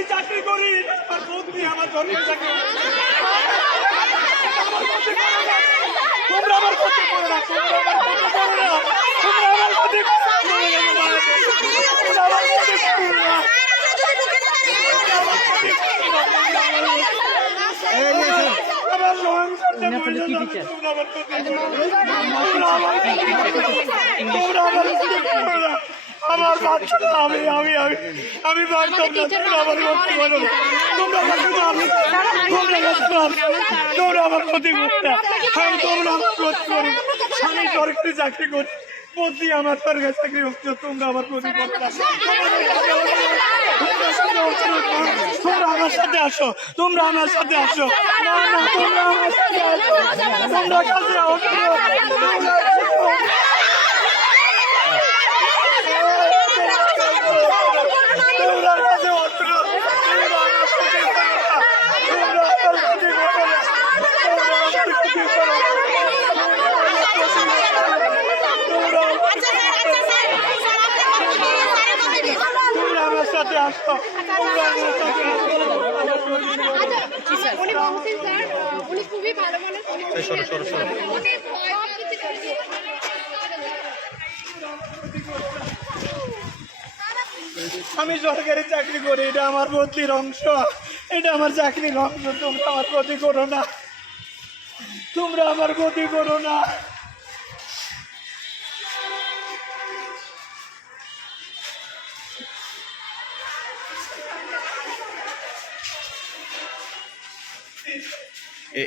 সরকারি চাকরি করি, আমার বন্ধু আমার সরকারি চাকরি। তোমরা আমার ক্ষতি করো না, তোমরা আমার ক্ষতি করো না, তোমরা আমার ক্ষতি করো না, তোমরা আমার ক্ষতি করো না। আমার সংসারটা বলে না, তোমরা আমার ক্ষতি করো না, তোমরা আমার ক্ষতি করো না। আমার বাচ্চাটা আমি পারতাম না, তোমরা আমার ক্ষতি করো না, তোমরা আমার ক্ষতি করো না, তোমরা আমার ক্ষতি করো না। আমি সরকারি চাকরি করি, প্রতি আমার সরকারি চাকরি হচ্ছে, তোমরা আমার ক্ষতি করো না। তোমরা আমার সাথে আসো, তোমরা আমার সাথে আসো, না না তোমরা আমার সাথে আসো, তোমরা কাছে আসো, আমি সরকারি চাকরি করি, এটা আমার বদলির অংশ, এটা আমার চাকরির অংশ। তোমরা আমার ক্ষতি করো না, তোমরা আমার ক্ষতি করো না। এ